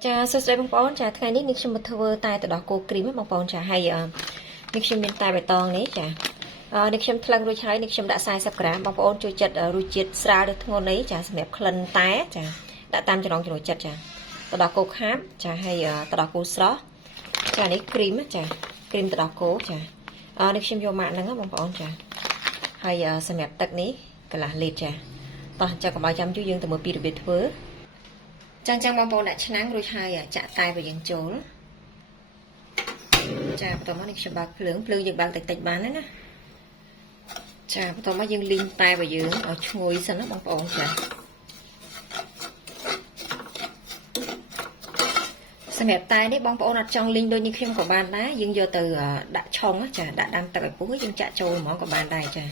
Cha sơ sài bông bón chaថ្ងៃនេះខ្ញុំមកធ្វើតែទឹកដោះគោគ្រីមបងប្អូនចាហើយនេះខ្ញុំមានតែបៃតងនេះចានេះខ្ញុំថ្លឹងរួចហើយនេះខ្ញុំដាក់40ក្រាមបងប្អូនចូលចិត្តរសជាតិស្រាលឬធ្ងន់អីចាសម្រាប់ក្លិនតែចាដាក់តាមចំណង់ចំណូលចិត្តចាទឹកដោះគោខាប់ចាហើយទឹកដោះគោស្រស់ចានេះគ្រីមចាគ្រីមទឹកដោះគោចានេះខ្ញុំយកម៉ាក់ហ្នឹងបងប្អូនចាហើយសម្រាប់ទឹកនេះកន្លះលីត្រចាតោះចាកុំឲ្យចាំយូរយើងទៅមើលពីរបៀបធ្វើចាំបងប្អូនដាក់ឆ្នាំងរួចហើយចាក់តែរបស់យើងចូលចាបន្ទាប់មកនេះខ្ញុំបើកភ្លើងយើងបើកតិចបានណាចាបន្ទាប់មកយើងលីងតែរបស់យើងឲ្យឈ្ងុយសិនណាបងប្អូនចាសម្រាប់តែនេះបងប្អូនអត់ចង់លីងដូចនេះខ្ញុំក៏បានដែរយើងយកទៅដាក់ឆុងចាដាក់ដាំទឹកឲ្យពុះយើងចាក់ចូលហ្មងក៏បានដែរចា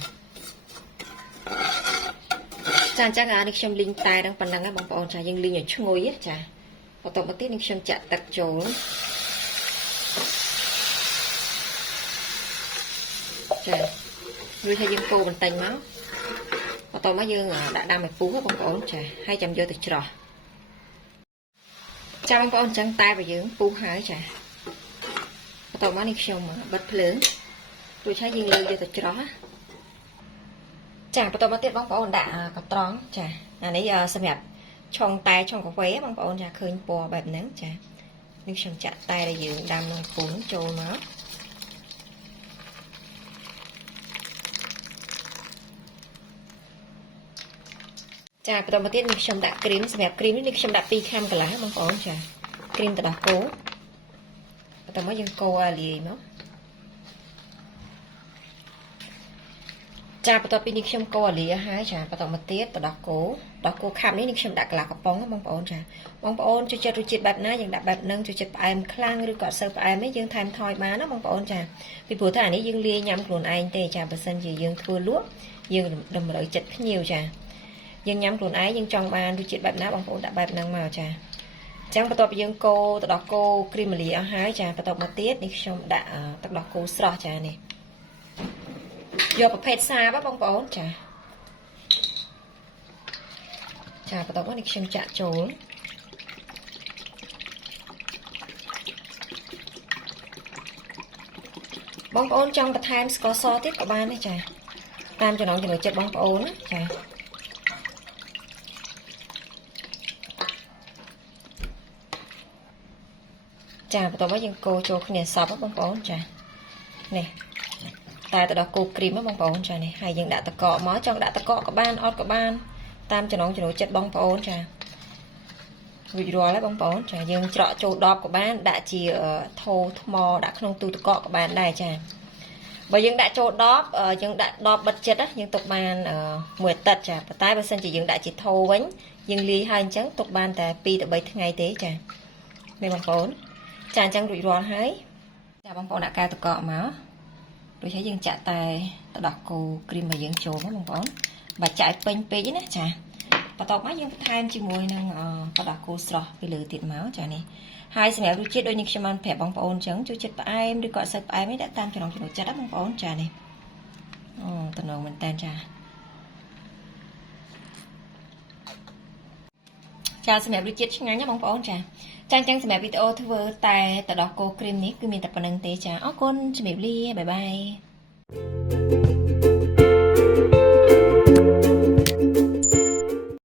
ចាអញ្ចឹងនេះខ្ញុំលីងតែដល់ប៉ុណ្ណឹងបងប្អូនចាយើងលីងឲ្យឈ្ងុយចាបន្ទាប់មកទៀតនេះខ្ញុំចាក់ទឹកចូលចារួចហើយយើងកូរបន្តិចមកបន្ទាប់មកយើងដាក់ដាំឲ្យពុះបងប្អូនចាហើយចាំយកទៅច្រោះចាបងប្អូនអញ្ចឹងតែរបស់យើងពុះហើយចាបន្ទាប់មកនេះខ្ញុំបិទភ្លើងរួចហើយយើងលើកយកទៅច្រោះចាបន្ទាប់មកទៀតបងប្អូនដាក់កត្រងចាអានេះសម្រាប់ឆុងតែឆុងកាហ្វេបងប្អូនចាឃើញពណ៌បែបហ្នឹងចានេះខ្ញុំចាក់តែដែលយើងដាំក្នុងពុនចូលមកចាបន្តមកទៀតនេះខ្ញុំដាក់គ្រីមសម្រាប់គ្រីមនេះខ្ញុំដាក់2ខាំកន្លះបងប្អូនចាគ្រីមទឹកដោះគោបន្តមកយើងកូរឲ្យលាយមកចាបន្ទាប់ពីនេះខ្ញុំកូរអាលីហើយចាបន្តមកទៀតទឹកដោះគោខាប់នេះខ្ញុំដាក់កន្លះកំប៉ុងបងប្អូនចាបងប្អូនចូលចិត្តរសជាតិបែបណាយើងដាក់បែបហ្នឹងចូលចិត្តផ្អែមខ្លាំងឬក៏អត់សូវផ្អែមទេយើងថែមថយបានណាបងប្អូនចាពីព្រោះថាអានេះយើងលាយញ៉ាំខ្លួនឯងទេចាបើសិនជាយើងធ្វើលក់យើងតម្រូវចិត្តភ្ញៀវចាយើងញ៉ាំខ្លួនឯងយើងចង់បានរសជាតិបែបណាបងប្អូនដាក់បែបហ្នឹងមកចាអញ្ចឹងបន្ទាប់ពីយើងកូរទឹកដោះគោគ្រីមអាលីអស់ហើយចាបន្តមកទៀតនេះខ្ញុំដាក់ទឹកដោះគោស្រស់ចានេះយកប្រភេទសាបបងប្អូនចាបន្ទាប់មកនេះខ្ញុំចាក់ចូលបងប្អូនចង់បន្ថែមស្ករសទៀតក៏បានដែរចាតាមចំណង់ចំណូលចិត្តបងប្អូនណាចាបន្ទាប់មកយើងកូរចូលគ្នាសពបងប្អូនចានេះតែទឹកដោះគោគ្រីមបងប្អូនចានេះហើយយើងដាក់ទឹកកកមកចង់ដាក់ទឹកកកក៏បានអត់ក៏បានតាមចំណង់ចំណូលចិត្តបងប្អូនចារួចរាល់ហើយបងប្អូនចាយើងច្រកចូល10ក៏បានដាក់ជាថូថ្មដាក់ក្នុងទូទឹកកកក៏បានដែរចាបើយើងដាក់ចូល10យើងដាក់10បិទចិត្តយើងទុកបានមួយអាទិត្យចាប៉ុន្តែបើសិនជាយើងដាក់ជាថូវិញយើងលាយហើយអញ្ចឹងទុកបានតែ2ទៅ3ថ្ងៃទេចានេះបងប្អូនចាអញ្ចឹងរួចរាល់ហើយចាបងប្អូនដាក់កែវទឹកកកមកដូចហើយយើងចាក់តែទឹកដោះគោគ្រីមរបស់យើងចូលមកបងប្អូនបើចាក់ឲ្យពេញពេកណាចាបន្ទាប់មកយើងបន្ថែមជាមួយនឹងទឹកដោះគោស្រស់ពីលើទៀតមកចានេះហើយសម្រាប់រសជាតិដូចនេះខ្ញុំបានប្រាប់បងប្អូនអញ្ចឹងចូលចិត្តផ្អែមឬក៏អត់សូវផ្អែមទេដាក់តាមចំណង់ចំណូលចិត្តណាបងប្អូនចានេះតំណងមែនតើចាសម្រាប់រសជាតិឆ្ងាញ់ណាបងប្អូនចាអញ្ចឹងសម្រាប់វីដេអូធ្វើតែទឹកដោះគោគ្រីមនេះគឺមានតែប៉ុណ្្នឹងទេចាអរគុណជំរាបលាបាយបាយ